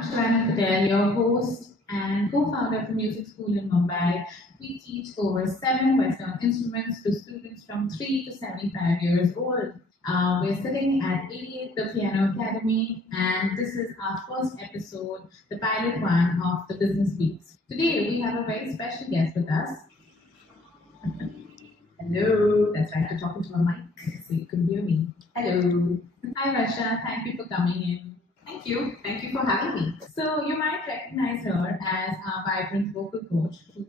I'm Shivani and Patel, your host and co-founder of the music school in Mumbai. We teach over 7 Western instruments to students from 3 to 75 years old. We're sitting at 88 The Piano Academy, and this is our first episode, the pilot one of the Business Beats. Today, we have a very special guest with us. Hello, that's right, I'm talking to a mic so you can hear me. Hello. Hi, Varsha. Thank you for coming in. Thank you for having me. So you might recognize her as our vibrant vocal coach who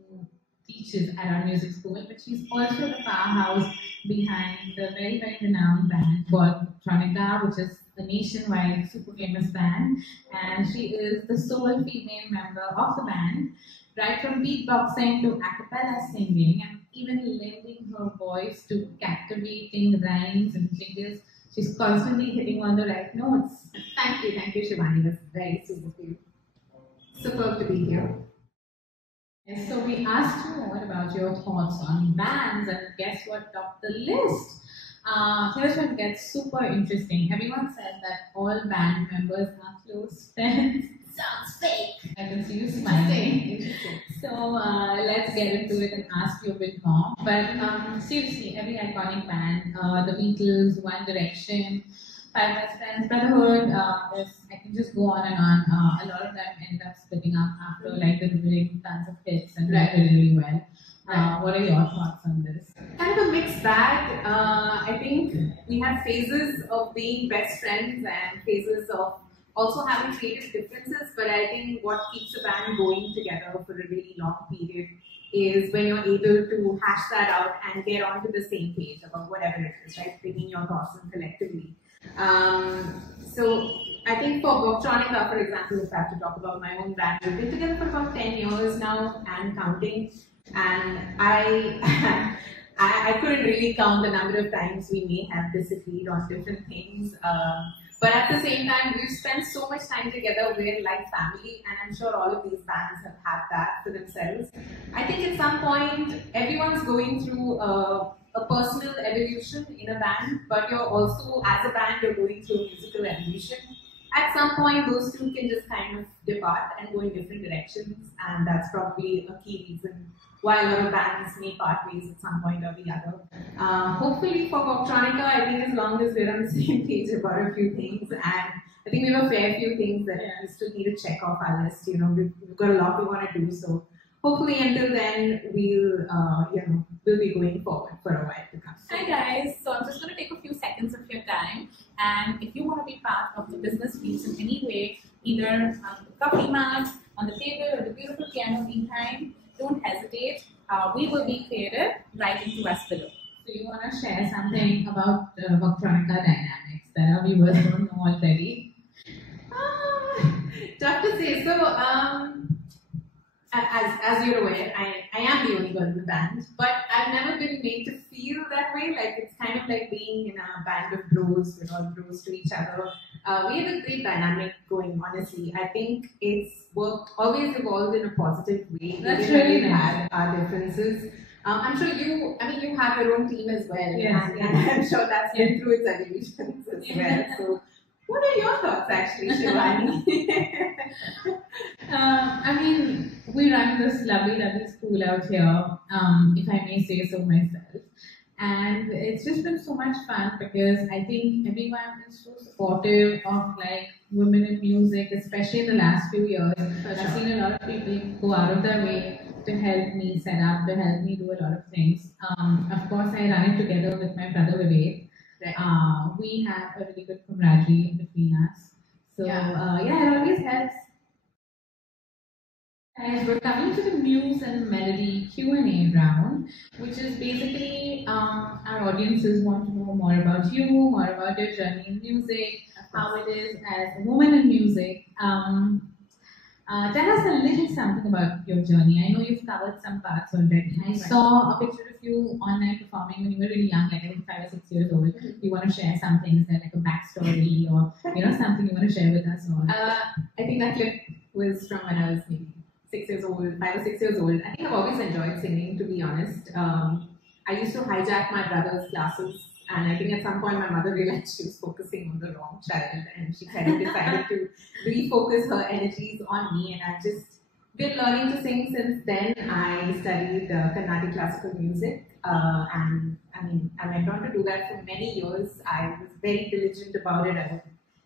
teaches at our music school, but she's also the powerhouse behind the very, very renowned band called Voctronica, which is a nationwide super famous band, and she is the sole female member of the band, right from beatboxing to a cappella singing, and even lending her voice to captivating rhymes and jingles. She's constantly hitting on the right notes. Thank you, Shivani. That's very sweet of you. Superb to be here. Yes, so we asked you more about your thoughts on bands, and guess what topped the list? Here's what gets super interesting. Everyone said that all band members are close friends. Sounds fake. I can see you smiling. So let's get into it and ask you a bit more. But seriously, every iconic band, the Beatles, One Direction, Five Best Friends, Brotherhood, I can just go on and on. A lot of them end up splitting up after like delivering tons of hits and doing really well. What are your thoughts on this? Kind of a mixed bag. I think we have phases of being best friends and phases of also having creative differences, but I think what keeps a band going together for a really long period is when you're able to hash that out and get onto the same page about whatever it is, right? Bringing your thoughts in collectively. So I think for Voctronica, for example, if I have to talk about my own band, we've been together for about 10 years now and counting, and I couldn't really count the number of times we may have disagreed on different things. But at the same time, we've spent so much time together, we're like family, and I'm sure all of these bands have had that for themselves. I think at some point, everyone's going through a personal evolution in a band, but you're also, as a band, you're going through a musical evolution. At some point, those two can just kind of depart and go in different directions, and that's probably a key reason why a lot of bands may part ways at some point or the other. Hopefully for Voctronica, I think as long as we're on the same page about a few things, and I think we have a fair few things that we still need to check off our list. You know, we've got a lot we want to do, so hopefully until then we'll be going forward for a while to come. Hi guys, so I'm just going to take a few seconds of your time, and if you want to be part of the Business Beats in any way, either on the coffee mat, on the table, or the beautiful piano behind, don't hesitate. We will be creative. Write into us below. So you want to share something about Voctronica dynamics that our viewers don't know already? Tough to say. So as you're aware, I am the only girl in the band, but I've never been made to feel that way. Like it's kind of like being in a band of bros, we're all bros to each other. We have a great dynamic going, honestly. I think it's always evolved in a positive way. That's really we've nice. had our differences. I'm sure you have your own team as well. Yes, and I'm sure that's been through its evolutions as well. So what are your thoughts actually, Shivani? We run this lovely school out here, if I may say so myself. And it's just been so much fun because I think everyone is so supportive of like women in music, especially in the last few years. I've seen a lot of people go out of their way to help me set up, to help me do a lot of things. Of course, I run it together with my brother Vivek. Right. We have a really good camaraderie between us. So it always helps. Guys, we're coming to the Muse and Melody Q&A round, which is basically our audiences want to know more about you, more about your journey in music, how it is as a woman in music. Tell us a little something about your journey. I know you've covered some parts already. I saw a picture of you online performing when you were really young, like I think 5 or 6 years old. You want to share something? Is there like a backstory or something you want to share with us? Or I think that clip was from when I was maybe 6 years old, 5 or 6 years old. I think I've always enjoyed singing, to be honest. I used to hijack my brother's classes And I think at some point my mother realized she was focusing on the wrong child, and she kind of decided to refocus her energies on me. And I've just been learning to sing since then. I studied Carnatic classical music, and I went on to do that for many years. I was very diligent about it. I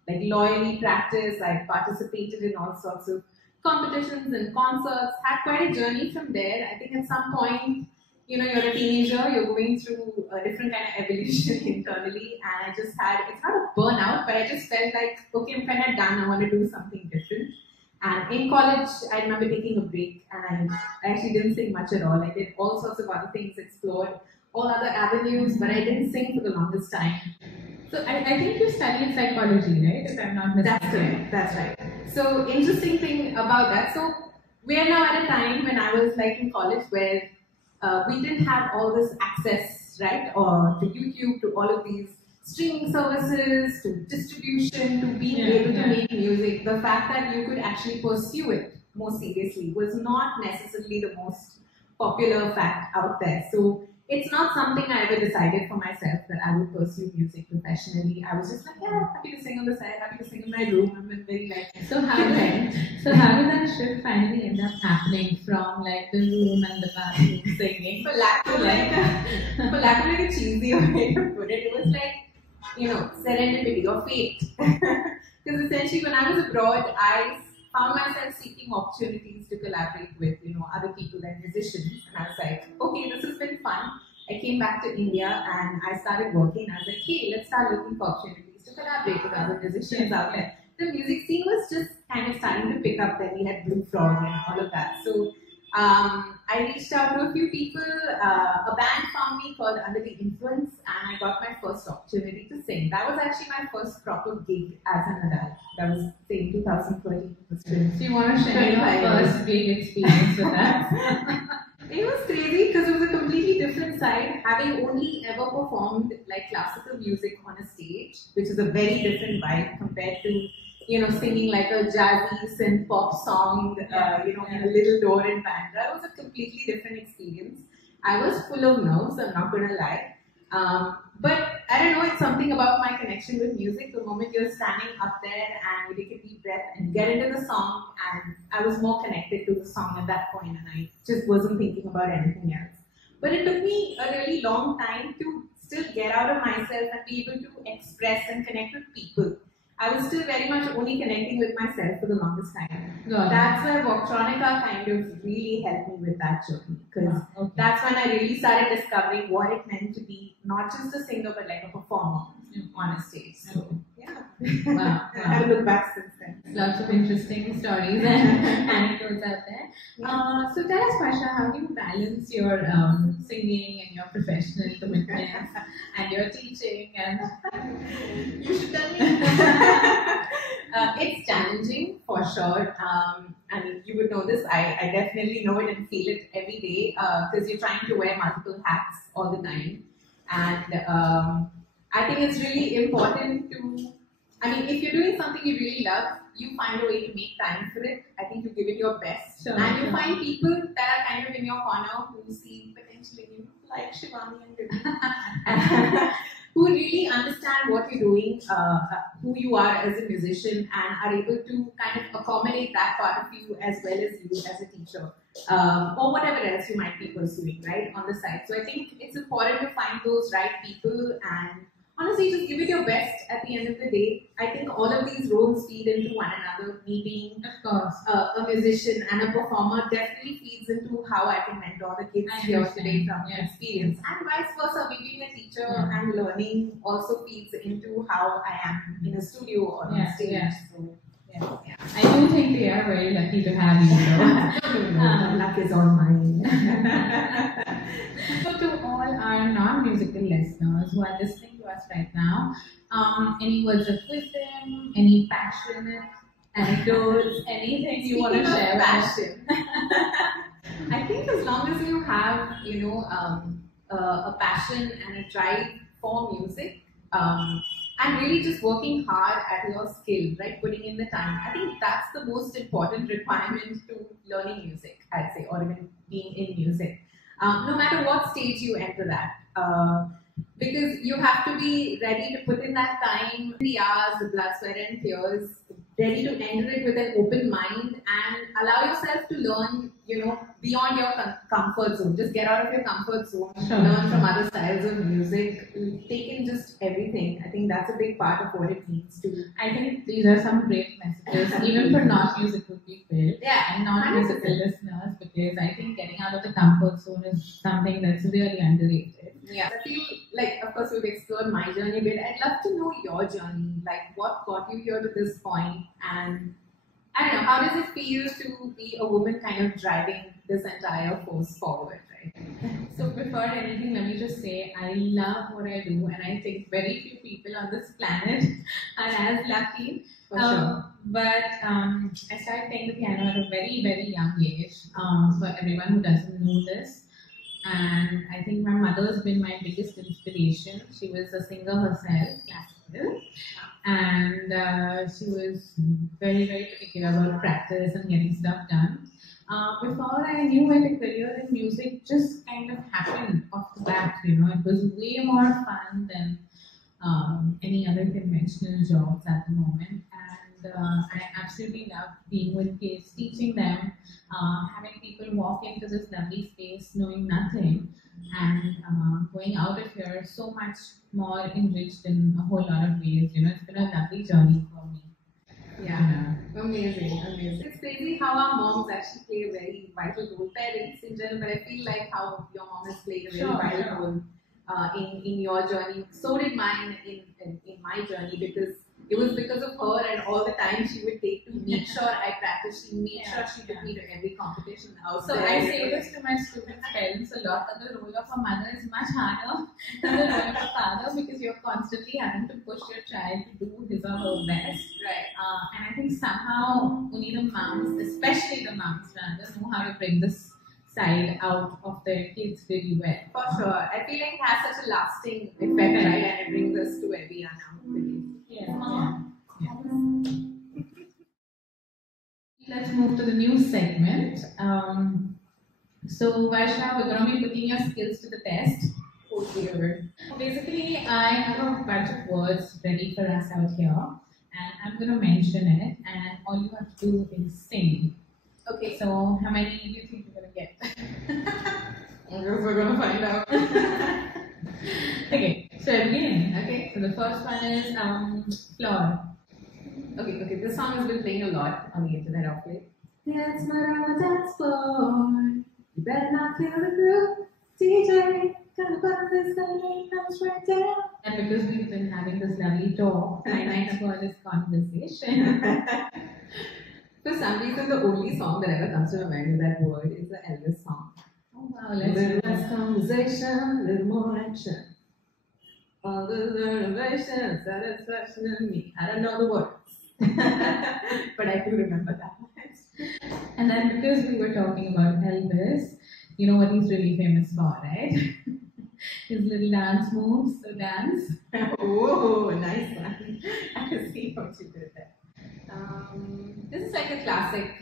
would loyally practice. I participated in all sorts of competitions and concerts. Had quite a journey from there. I think at some point, you're a teenager, you're going through a different kind of evolution internally, and I just had, it's not a burnout, but I just felt like, okay, I'm kind of done, I want to do something different. And in college, I remember taking a break, and I actually didn't sing much at all. I did all sorts of other things, explored all other avenues, but I didn't sing for the longest time. So I think you studied psychology, right? If I'm not mistaken. That's correct, that's right. So interesting thing about that, so we are now at a time when I was in college where we didn't have all this access, right, or to YouTube, to all of these streaming services, to distribution, to being able to make music. The fact that you could actually pursue it more seriously was not necessarily the most popular fact out there. So it's not something I ever decided for myself that I would pursue music professionally. I was just like, yeah, happy to sing on the side, happy to sing in my room. I'm very So how did that shift finally end up happening from the room and the bathroom singing? For lack of a cheesy way to put it, it was serendipity or fate. Because essentially when I was abroad, I found myself seeking opportunities to collaborate with, other people and musicians. And I was like, okay, this has been fun. I came back to India and I started working. I was like, hey, let's start looking for opportunities to collaborate with other musicians out there. The music scene was just kind of starting to pick up. Then we had Blue Frog and all of that. So I reached out to a few people. A band found me called Under the Influence, and I got my first opportunity to sing. That was actually my first proper gig as an adult. That was, say, in 2013. So you want to share your first gig experience with that? It was crazy because it was a completely different side. Having only ever performed classical music on a stage, which is a very different vibe compared to singing a jazzy synth pop song, in a little door in Bandra. It was a completely different experience. I was full of nerves, I'm not going to lie. But I don't know, it's something about my connection with music. The moment you're standing up there and you take a deep breath and get into the song, and I was more connected to the song at that point, and I just wasn't thinking about anything else. But it took me a really long time to still get out of myself and be able to express and connect with people. I was still very much only connecting with myself for the longest time. That's where Voctronica kind of really helped me with that journey, because that's when I really started discovering what it meant to be not just a singer but a performer on a stage. So yeah, wow. I haven't looked back since then. Lots of interesting stories and anecdotes out there. So tell us, Varsha, how do you balance your singing and your professional commitments and your teaching? And you should tell me. It's challenging for sure. You would know this. I definitely know it and feel it every day because you're trying to wear multiple hats all the time. And I think it's really important to, if you're doing something you really love, you find a way to make time for it. I think you give it your best. And you find people that are kind of in your corner who see potentially, like Shivani and Vivek, who really understand what you're doing, who you are as a musician, and are able to kind of accommodate that part of you as well as you as a teacher, or whatever else you might be pursuing, right, on the side. So I think it's important to find those right people and honestly just give it your best at the end of the day. I think all of these roles feed into one another. Me being, of course, a musician and a performer definitely feeds into how I can mentor the kids here today from experience. And vice versa, me being a teacher and learning also feeds into how I am in a studio or on stage. So, I do think we are very lucky to have you. Luck is on mine. So to all our non-musical listeners who are listening to us right now, any words of wisdom, any passionate anecdotes, anything you want to share? Passion. I think as long as you have, a passion and a drive for music, and really just working hard at your skill, right? Putting in the time. I think that's the most important requirement to learning music, I'd say, or even being in music. No matter what stage you enter that. Because you have to be ready to put in that time, the hours, the blood, sweat, and tears, ready to enter it with an open mind and allow yourself to learn, beyond your comfort zone. Just get out of your comfort zone, learn from other styles of music, take in just everything. I think that's a big part of what it means to. I think these are some great messages, even for not musical people Yeah, and not 100%. musical listeners, because I think getting out of the comfort zone is something that's really underrated. Yeah, I feel like, of course, we've explored my journey a bit. I'd love to know your journey, like what got you here to this point, and I don't know, how does it feel to be a woman kind of driving this entire force forward, right? So before anything, let me just say I love what I do, and I think very few people on this planet are as lucky. For sure. But I started playing the piano at a very, very young age. For everyone who doesn't know this, and I think my mother's been my biggest inspiration. She was a singer herself, classical, and she was very, very particular about practice and getting stuff done. Before I knew it, a career in music just kind of happened off the bat. It was way more fun than any other conventional jobs at the moment. And I absolutely loved being with kids, teaching them, having people walk into this lovely space knowing nothing, and going out of here so much more enriched in a whole lot of ways. It's been a lovely journey for me. Yeah, amazing. It's crazy how our moms actually play a very vital role. Parents in general, but I feel like how your mom has played a very vital role in your journey. So did mine in my journey, because it was because of her and all the time she would take to make sure I practiced. She made sure she took me to every competition out So there. I say this to my students' parents a lot, that the role of a mother is much harder than the role of a father, because you're constantly having to push your child to do his or her best. Right. And I think somehow only the moms, especially the moms rather, know how to bring this side out of their kids really well. For sure. I feel like it has such a lasting effect, right? And it brings us to where we are now, I believe. Yeah. Let's move to the new segment. So, Varsha, we're going to be putting your skills to the test. Oh dear. Basically, I have a bunch of words ready for us out here, and I'm going to mention it, and all you have to do is sing. Okay. So, how many do you think you're going to get? I guess we're going to find out. Okay, so again, Okay. so the first one is floor. Okay, this song has been playing a lot on the internet of late. It's murder on the dance floor. You better not feel the groove. DJ, gonna put this thing comes right down. And because we've been having this lovely talk, my next word is conversation. For some reason, the only song that ever comes to my mind with that word is the Elvis song. Oh wow, let's Little do less that. conversation, little more action. All the innovation, satisfaction in me. I don't know the words, but I do remember that. And then because we were talking about Elvis, you know what he's really famous for, right? His little dance moves, so dance. Oh, nice one. I can see what you did there. This is like a classic.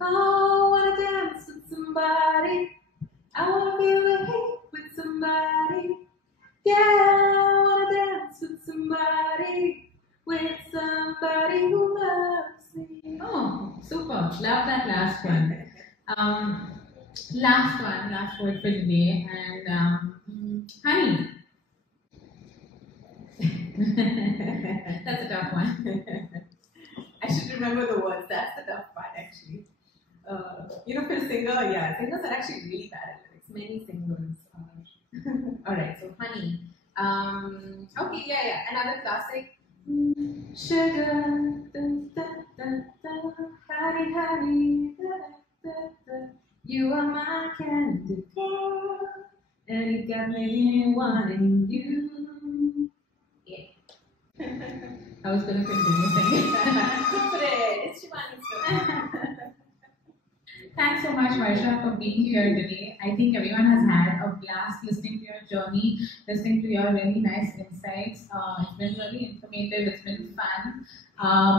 I wanna dance with somebody. I wanna feel the heat with somebody. Yeah, I wanna dance with somebody who loves me. Oh, super. Love that last one. Last word for today, and honey. That's a tough one. I should remember the words. That's the tough part, actually. For a singer, yeah, singers are actually really bad at lyrics. Many singers are. Alright, so honey. Okay, yeah. Another classic. Sugar, dun, dun, dun, dun, honey, da, da, da. You are my candy girl, and you got me wanting you. Yeah. I was going to continue singing. It's Shivani's turn. Thanks so much, Varsha, for being here today. I think everyone has had a blast listening to your journey, listening to your really nice insights. It's been really informative. It's been fun.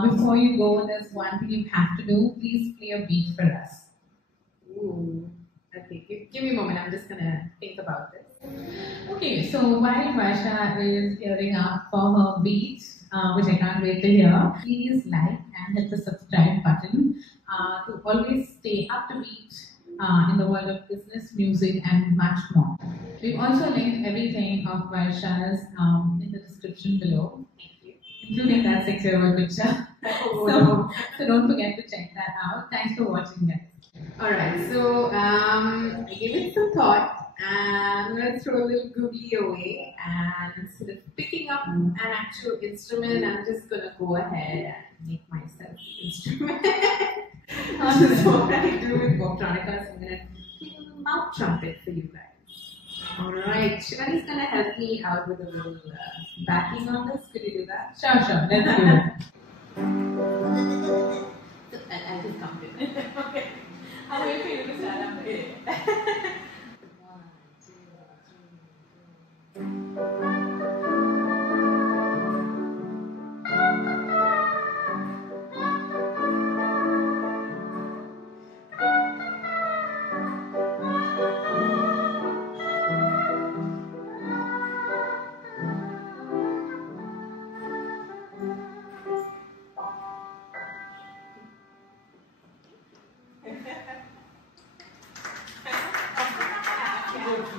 Before you go, there's one thing you have to do. Please play a beat for us. Ooh. Okay, give me a moment. I'm just gonna think about this. Okay, so while Varsha is gearing up for her beat, which I can't wait to hear, please like and hit the subscribe button to always stay up to date in the world of business, music, and much more. We've also linked everything of Varsha's in the description below, including that 6-year-old picture. So don't forget to check that out. Thanks for watching, guys. Alright, so I gave it some thought and I'm going to throw a little googly away and instead of picking up an actual instrument, I'm just going to go ahead and make myself the instrument. This is what I do with Voctronica, so I'm going to make a little mouth trumpet for you guys. Alright, Shivani's going to help me out with a little backing on this. Could you do that? Sure, let's do it. I'll just come to it. Okay. I'll wait for you to start up. Okay. 1, 2,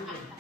3.